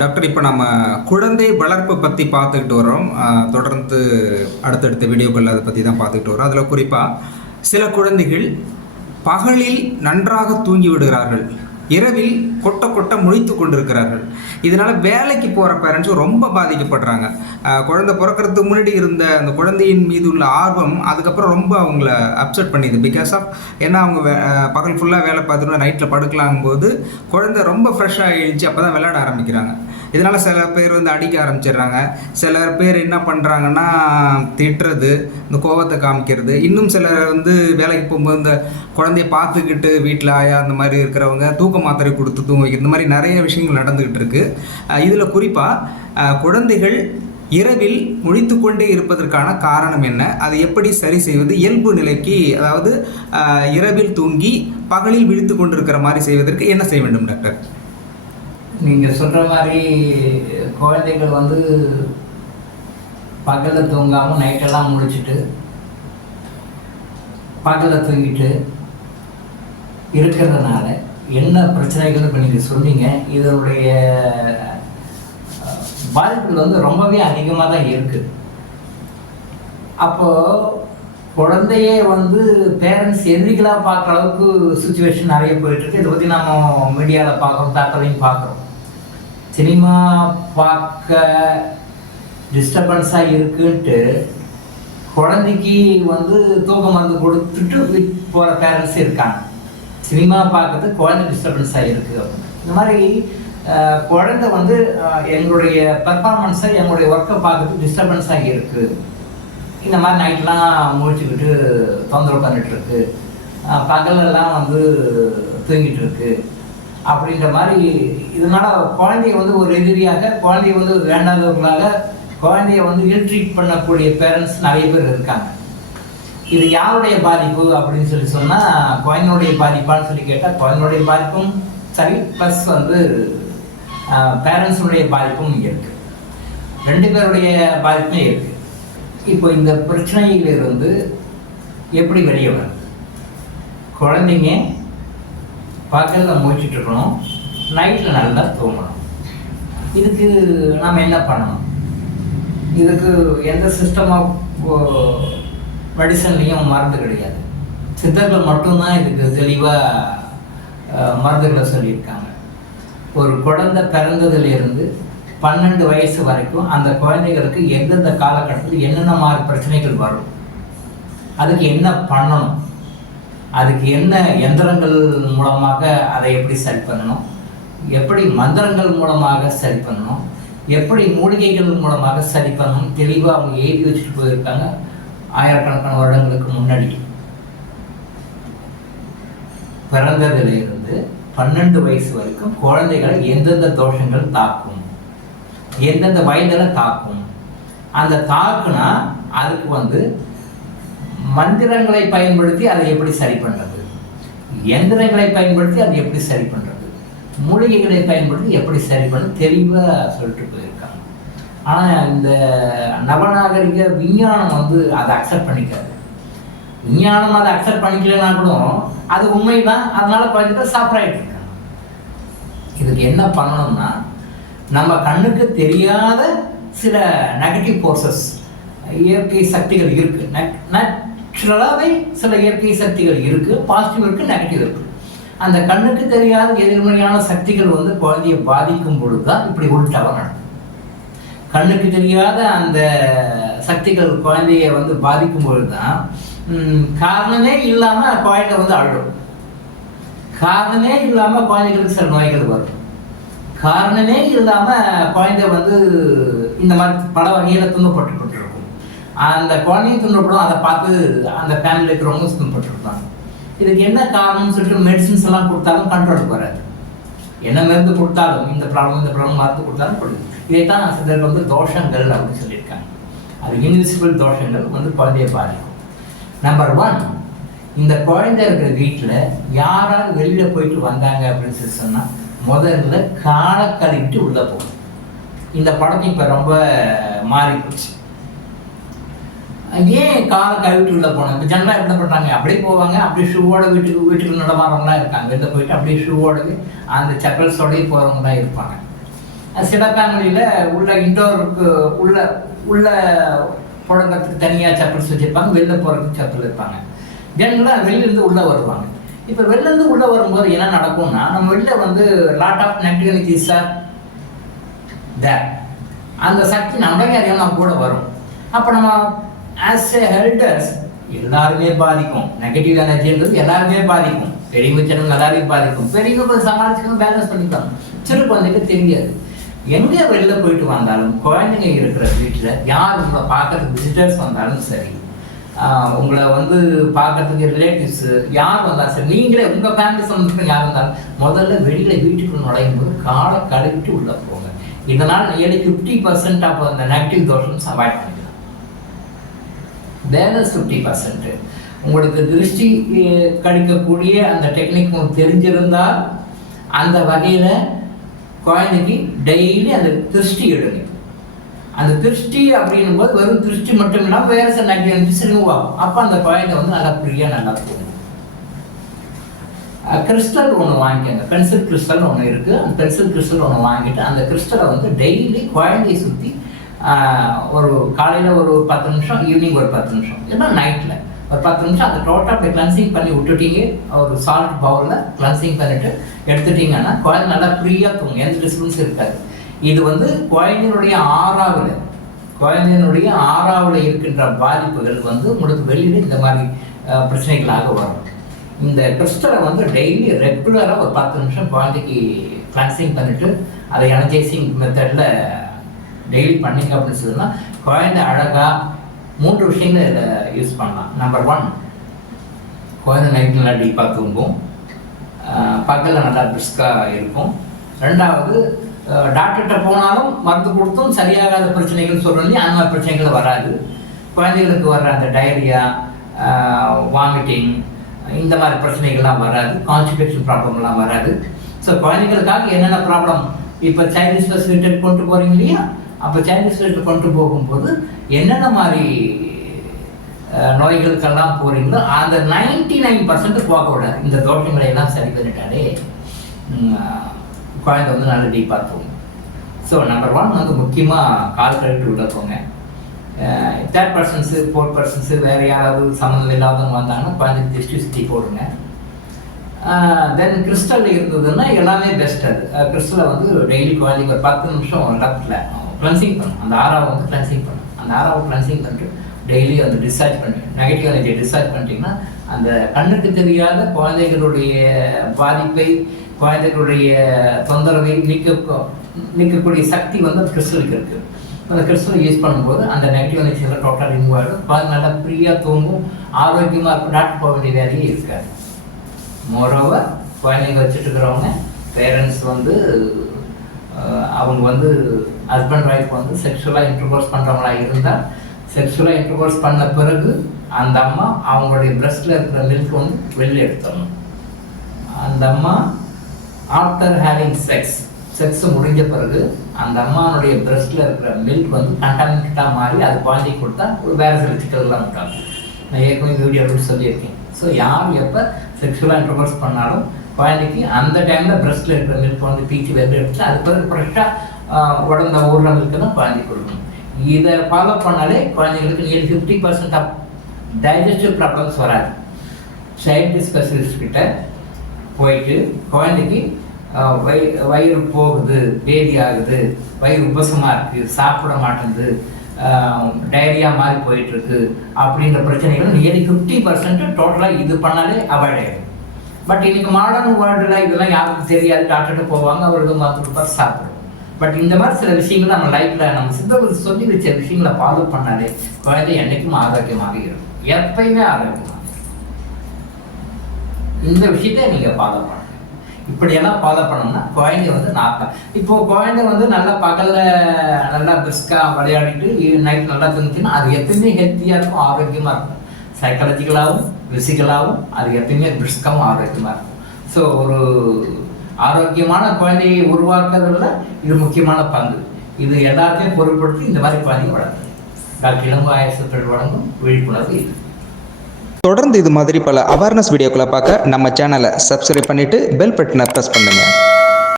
Doctor இப்போ நம்ம குழந்தை வளர்ப்பு பற்றி பார்த்துக்கிட்டு வரோம் தொடர்ந்து அடுத்தடுத்த வீடியோக்கள் அதை பற்றி தான் பார்த்துக்கிட்டு வரோம் அதில் குறிப்பாக சில குழந்தைகள் பகலில் நன்றாக தூங்கி விடுகிறார்கள். இரவில் கொட்ட கொட்ட முழித்து கொண்டிருக்கிறார்கள். இதனால் வேலைக்கு போகிற பேரண்ட்ஸும் ரொம்ப பாதிக்கப்படுறாங்க. குழந்தை பிறக்கிறதுக்கு முன்னாடி இருந்த அந்த குழந்தையின் மீது உள்ள ஆர்வம் அதுக்கப்புறம் ரொம்ப அவங்கள அப்செட் பண்ணிது. பிகாஸ் ஆஃப் ஏன்னா அவங்க வே- பகல் ஃபுல்லாக வேலை பார்த்துட்டு நைட்டில் படுக்கலாங்கும்போது குழந்தை ரொம்ப ஃப்ரெஷ்ஷாக எழுந்துச்சு அப்போ தான் விளையாட ஆரம்பிக்கிறாங்க. இதனால் சில பேர் வந்து அடிக்க ஆரம்பிச்சிடுறாங்க. சில பேர் என்ன பண்ணுறாங்கன்னா திட்டுறது இந்த கோபத்தை காமிக்கிறது. இன்னும் சிலர் வந்து வேலைக்கு போகும்போது இந்த குழந்தைய பார்த்துக்கிட்டு வீட்டில் ஆயா அந்த மாதிரி இருக்கிறவங்க தூக்க மாத்திரை கொடுத்து தூங்க வைக்கிறது இந்த மாதிரி நிறைய விஷயங்கள் நடந்துக்கிட்டு இருக்குது இதில் குறிப்பாக குழந்தைகள் இரவில் முழித்துக்கொண்டே இருப்பதற்கான காரணம் என்ன? அதை எப்படி சரி செய்வது? இயல்பு நிலைக்கு அதாவது இரவில் தூங்கி பகலில் விழித்து கொண்டிருக்கிற மாதிரி செய்வதற்கு என்ன செய்ய வேண்டும் டாக்டர்? நீங்கள் சொல்கிற மாதிரி குழந்தைகள் வந்து பகலில் தூங்காமல் நைட்டெல்லாம் முடிச்சுட்டு பகலில் தூங்கிட்டு இருக்கிறதுனால என்ன பிரச்சனைகள் இப்போ நீங்கள் சொன்னீங்க இதனுடைய பாதிப்புகள் வந்து ரொம்பவே அதிகமாக தான் இருக்குது அப்போது குழந்தையே வந்து பேரண்ட்ஸ் எதிரிகளாக பார்க்குற அளவுக்கு சுச்சுவேஷன் நிறைய போயிட்டுருக்கு இதை பற்றி நம்ம மீடியாவில் பார்க்குறோம் பேப்பர்லையும் பார்க்குறோம். சினிமா பார்க்க டிஸ்டர்பன்ஸாக இருக்குன்ட்டு குழந்தைக்கு வந்து தூக்க மருந்து கொடுத்துட்டு போகிற பேரண்ட்ஸ் இருக்காங்க. சினிமா பார்க்கறது குழந்தை டிஸ்டர்பன்ஸாக இருக்குது இந்த மாதிரி குழந்தை வந்து எங்களுடைய பெர்ஃபார்மன்ஸை எங்களுடைய ஒர்க்கை பார்க்கறது டிஸ்டர்பன்ஸாக இருக்குது இந்த மாதிரி நைட்லாம் முழிச்சுக்கிட்டு தொந்தரவு பண்ணிட்டு இருக்கு. பகலெல்லாம் வந்து தூங்கிட்டு இருக்குது அப்படின்ற மாதிரி இதனால் குழந்தைய வந்து ஒரு எதிரியாக குழந்தைய வந்து வேண்டாதவர்களாக குழந்தைய வந்து இல் ட்ரீட் பண்ணக்கூடிய பேரண்ட்ஸ் நிறைய பேர் இருக்காங்க. இது யாருடைய பாதிப்பு அப்படின்னு சொல்லி சொன்னால் குழந்தையுடைய பாதிப்பான்னு சொல்லி கேட்டால் குழந்தையுடைய பாதிப்பும் சரி ப்ளஸ் வந்து பேரண்ட்ஸுடைய பாதிப்பும் இங்கே இருக்குது ரெண்டு பேருடைய பாதிப்புமே இருக்குது இப்போ இந்த பிரச்சனையிலிருந்து எப்படி வெளியே வரும் குழந்தைங்க பகலில் முடிச்சிட்டு இருக்கணும். நைட்டில் நல்லா தூங்கணும். இதுக்கு நாம் என்ன பண்ணணும்? இதுக்கு எந்த சிஸ்டம் ஆஃப் மெடிசன்லேயும் மருந்து கிடையாது. சித்தர்கள் மட்டும்தான் இதுக்கு தெளிவாக மருந்துகளை சொல்லியிருக்காங்க. ஒரு குழந்தை பிறந்ததுலேருந்து பன்னெண்டு வயசு வரைக்கும் அந்த குழந்தைகளுக்கு எந்தெந்த காலகட்டத்தில் என்னென்ன மாதிரி பிரச்சனைகள் வரும்? அதுக்கு என்ன பண்ணணும்? அதுக்கு என்ன எந்திரங்கள் மூலமாக அதை எப்படி சரி பண்ணணும்? எப்படி மந்திரங்கள் மூலமாக சரி பண்ணணும்? எப்படி மூலிகைகள் மூலமாக சரி பண்ணணும்? தெளிவாக அவங்க எழுதி வச்சுட்டு போயிருக்காங்க. ஆயிரக்கணக்கான வருடங்களுக்கு முன்னாடி. பிறந்ததிலிருந்து பன்னெண்டு வயசு வரைக்கும் குழந்தைகளை எந்தெந்த தோஷங்கள் தாக்கும்? எந்தெந்த வயதில் தாக்கும்? அந்த தாக்குனா அதுக்கு வந்து மந்திரங்களை பயன்படுத்தி அதை எப்படி சரி பண்ணுறது எந்திரங்களை பயன்படுத்தி அதை எப்படி சரி பண்ணுறது மூலிகைகளை பயன்படுத்தி எப்படி சரி பண்ண தெளிவாக சொல்லிட்டு போயிருக்காங்க. ஆனால் இந்த நவநாகரிக விஞ்ஞானம் வந்து அதை அக்செப்ட் பண்ணிக்காது. விஞ்ஞானம் அதை அக்செப்ட் பண்ணிக்கலனா கூட அது உண்மைதான். அதனால குழந்தைகள் சாப்பிடாயிட்டு இருக்காங்க. இதுக்கு என்ன பண்ணணும்னா நம்ம கண்ணுக்கு தெரியாத சில நெகட்டிவ் ஃபோர்ஸஸ் இயற்கை சக்திகள் இருக்கு. நேச்சுரலாகவே சில இயற்கை சக்திகள் இருக்கு பாசிட்டிவ் இருக்கு நெகட்டிவ் இருக்கு. அந்த கண்ணுக்கு தெரியாத எதிர்மறையான சக்திகள் வந்து குழந்தையை பாதிக்கும் பொழுது தான் இப்படி உள்டவர் நடக்கும். கண்ணுக்கு தெரியாத அந்த சக்திகள் குழந்தைய வந்து பாதிக்கும் பொழுது தான் காரணமே இல்லாமல் குழந்தை வந்து அழும். காரணமே இல்லாமல் குழந்தைகளுக்கு சில நோய்கள் வரும். காரணமே இல்லாமல் குழந்தை வந்து இந்த மாதிரி பல வகையில் துன்பப்பட்டு அந்த குழந்தைய துன்பப்படும் அதை பார்த்து அந்த ஃபேமிலியில் இருக்கிறவங்க துன்பப்பட்டுருப்பாங்க. இதுக்கு என்ன காரணம்னு சொல்லிட்டு மெடிசின்ஸ் எல்லாம் கொடுத்தாலும் கண்ட்ரோலுக்கு வராது. என்ன மருந்து கொடுத்தாலும் இந்த ப்ராப்ளம் இந்த ப்ராப்ளம் மருந்து கொடுத்தாலும் கொடுக்கும். தான் சிலர் வந்து தோஷங்கள் அப்படின்னு சொல்லியிருக்காங்க. அது இன்விசிபிள் தோஷங்கள் வந்து குழந்தைய பாதிக்கும். நம்பர் ஒன் இந்த குழந்தை இருக்கிற வீட்டில் யாராவது வெளியில் போயிட்டு வந்தாங்க அப்படின்னு சொல்லி சொன்னால் முதல்ல காலை கழுவிட்டு உள்ளே போகும் இந்த படம் இப்போ ரொம்ப மாறி போச்சு ஏன் காலை கழுவிட்டு உள்ள போனாங்க இப்போ ஜனலாம் என்ன பண்ணுறாங்க அப்படியே போவாங்க. அப்படியே ஷூவோட வீட்டுக்கு வீட்டுக்கு நடமாறவங்களாம் இருக்காங்க. வெளில போயிட்டு அப்படியே ஷூவோடவே அந்த செப்பல்ஸோடய போகிறவங்க தான் இருப்பாங்க. சில ஃபேமிலியில் உள்ள இன்டோருக்கு உள்ள உள்ள புழங்கத்துக்கு தனியாக சப்பல்ஸ் வச்சுருப்பாங்க. வெளில போகிறதுக்கு செப்பல் இருப்பாங்க ஜென்ரலாக வெளியிலேருந்து உள்ளே வருவாங்க. இப்போ வெளிலேருந்து உள்ளே வரும்போது என்ன நடக்கும்னா நம்ம வெளில வந்து லாட் ஆஃப் நெக்டிகலிட்டிஸ் சார் தேர் அந்த சக்தி நம்மளே அறியாம கூட வரும். அப்போ நம்ம ஆஸ் ஏ ஹெல்டர்ஸ் எல்லாருமே பாதிக்கும். நெகட்டிவ் எனர்ஜின்றது எல்லாருமே பாதிக்கும். பெரியவங்க சின்னவங்க எல்லாரையும் பாதிக்கும். பெரியவங்க கொஞ்சம் சமாளிச்சுக்கணும் பேலன்ஸ் பண்ணிக்கலாம் சிறு குழந்தைக்கு தெரியாது. எங்கே வெளில போயிட்டு வந்தாலும் குழந்தைங்க இருக்கிற வீட்டில் யார் உங்களை பார்க்கறதுக்கு விசிட்டர்ஸ் வந்தாலும் சரி உங்களை வந்து பார்க்கறதுக்கு ரிலேட்டிவ்ஸு யார் வந்தாலும் சரி நீங்களே உங்கள் ஃபேமிலி சம்மந்தம் யார் வந்தாலும் முதல்ல வெளியில் வீட்டுக்குள்ள நுழையும் போது காலை கழுவிட்டு உள்ளே போங்க. இதனால் நியர்லி ஃபிஃப்டி பர்சன்ட் ஆஃப் அந்த நெகட்டிவ் தோஷம்ஸ் அவாய்ட் பேலன்ஸ் ஃபிஃப்டி பர்சன்ட்டு உங்களுக்கு திருஷ்டி கணிக்கக்கூடிய அந்த டெக்னிக் உங்களுக்கு தெரிஞ்சிருந்தால் அந்த வகையில் குழந்தைக்கு டெய்லி அந்த திருஷ்டி எடுங்க. அந்த திருஷ்டி அப்படின்னும் போது வெறும் திருஷ்டி மட்டும் இல்லாமல் வேறு சில நெகட்டிவ் ரிமூவ் ஆகும். அப்போ அந்த குழந்தை வந்து நல்லா ஃப்ரீயாக நல்லா போகும் கிறிஸ்டல் ஒன்று வாங்கிக்கோங்க. பென்சில் கிறிஸ்டல் ஒன்று இருக்குது அந்த பென்சில் கிறிஸ்டல் ஒன்று வாங்கிட்டு அந்த கிறிஸ்டலை வந்து டெய்லி குழந்தையை சுற்றி ஒரு காலையில் ஒரு பத்து நிமிஷம் ஈவினிங் ஒரு பத்து நிமிஷம். இல்லைன்னா நைட்டில் ஒரு பத்து நிமிஷம் அந்த டோட்டலாக அப்படி கிளன்சிங் பண்ணி விட்டுட்டீங்க. ஒரு சால்ட் பவுலில் கிளன்சிங் பண்ணிட்டு எடுத்துட்டீங்கன்னா குழந்தை நல்லா ஃப்ரீயாக தூங்கும். எந்த டிஸ்டன்ஸ் இருக்காது. இது வந்து குழந்தையினுடைய ஆறாவில் குழந்தையினுடைய ஆறாவில் இருக்கின்ற பாதிப்புகள் வந்து உங்களுக்கு வெளியில் இந்த மாதிரி பிரச்சனைகளாக வரும். இந்த கிறிஸ்டலை வந்து டெய்லி ரெகுலராக ஒரு பத்து நிமிஷம் குழந்தைக்கு கிளன்சிங் பண்ணிட்டு அதை எனர்ஜைசிங் மெத்தடில் டெய்லி பண்ணீங்க அப்படின்னு சொன்னா குழந்தை அழகாக மூன்று விஷயங்கள் இதில் யூஸ் பண்ணலாம். நம்பர் ஒன் குழந்தை நைட் நல்லா டீப்பாக தூங்கும். பக்கத்தில் நல்லா பிரிஸ்காக இருக்கும். ரெண்டாவது டாக்டர்கிட்ட போனாலும் மருந்து கொடுத்தும் சரியாகாத பிரச்சனைகள் சொல்கிறோம் அந்த மாதிரி பிரச்சனைகள் வராது. குழந்தைகளுக்கு வர்ற அந்த டயரியா வாமிட்டிங் இந்த மாதிரி பிரச்சனைகள்லாம் வராது. கான்ஸ்டிபேஷன் ப்ராப்ளம்லாம் வராது. ஸோ குழந்தைகளுக்காக என்னென்ன ப்ராப்ளம் இப்போ சைனீஸ் ஃபெசிலிட்டி கொண்டு போகிறீங்க இல்லையா? அப்போ சைனீஸ் ஃபெசிலிட்டி கொண்டு போகும்போது என்னென்ன மாதிரி நோய்களுக்கெல்லாம் போகிறீங்களோ அந்த நைன்டி நைன் பர்சன்ட் போக விடாது. இந்த தோட்டங்களை எல்லாம் சரி பண்ணிட்டாலே குழந்தை வந்து நல்ல டீப்பாக தூங்கும். ஸோ நம்பர் ஒன் வந்து முக்கியமாக கால் கழுவிட்டு உள்ள போங்க. தேர்ட் பர்சன்ஸு ஃபோர்த் பர்சன்ஸு வேறு யாராவது சம்மந்தம் இல்லாதவங்க வந்தாங்கன்னா குழந்தைக்கு திருஷ்டி சுற்றி போடுங்க. தென் கிறிஸ்டல் இருந்ததுன்னா எல்லாமே பெஸ்ட் அது. கிறிஸ்டலை வந்து டெய்லி குழந்தைக்கு ஒரு பத்து நிமிஷம் லெஃப்டில் கிளன்சிங் பண்ணும் அந்த ஆறாவை வந்து கிளன்சிங் பண்ணும் அந்த ஆறாவை கிளன்சிங் பண்ணிட்டு டெய்லி வந்து டிஸ்சார்ஜ் பண்ணி நெகட்டிவ் எனர்ஜியை டிஸ்சார்ஜ் பண்ணிட்டீங்கன்னா அந்த கண்ணுக்கு தெரியாத குழந்தைகளுடைய பாதிப்பை குழந்தைகளுடைய தொந்தரவை நீக்க நீக்கக்கூடிய சக்தி வந்து அந்த கிறிஸ்டலுக்கு இருக்குது அந்த கிறிஸ்டல் யூஸ் பண்ணும்போது அந்த நெகட்டிவ் எனர்ஜி எல்லாம் டோட்டல் ரிமூவ் ஆகிடும் குழந்தை நல்லா ஃப்ரீயாக தூங்கும். ஆரோக்கியமாக இருக்கும். டாக்டர் போக வேண்டிய வேலையே இருக்காது. மோரோவர் குழந்தைங்க வச்சுட்டு இருக்கிறவங்க பேரண்ட்ஸ் வந்து அவங்க வந்து ஹஸ்பண்ட் ஒய்ஃப் வந்து செக்ஷுவலாக இன்டர்கோர்ஸ் பண்ணுறவங்களா இருந்தால் செக்ஷுவலாக இன்டர்கோர்ஸ் பண்ண பிறகு அந்த அம்மா அவங்களுடைய பிரஸ்ட்டில் இருக்கிற மில்க் வந்து வெளியே எடுத்துடணும். அந்த அம்மா ஆஃப்டர் ஹேவிங் செக்ஸ் செக்ஸ் முடிஞ்ச பிறகு அந்த அம்மானுடைய பிரஸ்ட்டில் இருக்கிற மில்க் வந்து கண்டாமினேட்டாக மாறி அது குழந்தைக்கு கொடுத்தா ஒரு வேறு சில சிக்கல்கள்லாம் விட்டாங்க நான் ஏற்கனவே வீடியோவில் சொல்லியிருக்கேன். ஸோ யார் எப்போ செக்ஷுவலாக இன்டர்கோர்ஸ் பண்ணாலும் குழந்தைக்கு அந்த டைமில் பிரஸ்ட்டில் இருக்கிற மில்க் வந்து பீச்சு வெளியே எடுத்து அது பிறகு ஃப்ரெஷ்ஷாக உடந்த ஊர்ல மில்க்கு தான் குழந்தைக்கு கொடுக்கணும். இதை ஃபாலோ பண்ணாலே குழந்தைங்களுக்கு near fifty percent of digestive problems வராது. சைல்டு ஸ்பெஷலிஸ்ட் கிட்ட போயிட்டு குழந்தைக்கு வய வயிறு போகுது பேதி ஆகுது வயிறு உபசமாக இருக்குது சாப்பிட மாட்டேங்குது டைரியா மாதிரி போயிட்டுருக்கு அப்படின்ற பிரச்சனைகள் நியர்லி ஃபிஃப்டி பர்சன்ட் டோட்டலாக இது பண்ணாலே அவாய்ட் ஆகிடும் பட் இன்னைக்கு மாடர்ன் வேர்ல்டில் இதெல்லாம் யாருக்கும் தெரியாது. டாக்டர்கிட்ட போவாங்க அவருக்கு மருந்து கொடுப்பாரு சாப்பிடுவோம் பட் இந்த மாதிரி சில விஷயங்கள் நம்ம லைஃப்பில் நம்ம சித்தவர் சொல்லி வச்ச விஷயங்களை ஃபாலோ பண்ணாலே குழந்தை என்னைக்கும் ஆரோக்கியமாக இருக்கும். எப்பயுமே ஆரோக்கியமாக இந்த விஷயத்தை நீங்கள் ஃபாலோ பண்ணுங்க இப்படியெல்லாம் ஃபாலோ பண்ணோம்னா குழந்தை வந்து நாப்பா இப்போ குழந்தை வந்து நல்லா பகலில் நல்லா பிரிஸ்காக விளையாடிட்டு நைட் நல்லா தந்துச்சுன்னா அது எப்பயுமே ஹெல்த்தியாக இருக்கும் ஆரோக்கியமாக இருக்கும். சைக்காலஜிக்கலாகவும் பிசிக்கலாகவும் அது எப்பயுமே பிரிஸ்காகவும் ஆரோக்கியமாக இருக்கும். ஸோ ஒரு ஆரோக்கியமான குழந்தையை உருவாக்குறதுல இது முக்கியமான பங்கு. இது எல்லாத்தையும் பொருட்படுத்தி இந்த மாதிரி குழந்தைங்க வளர்க்குது டாக்டர் இளங்கோ ஆயசத்தில் வழங்கும் விழிப்புணர்வு இது. தொடர்ந்து இது மாதிரி பல அவேர்னஸ் வீடியோக்களை பார்க்க நம்ம சேனலை சப்ஸ்கிரைப் பண்ணிவிட்டு பெல் பட்டனை ப்ரெஸ் பண்ணுங்கள்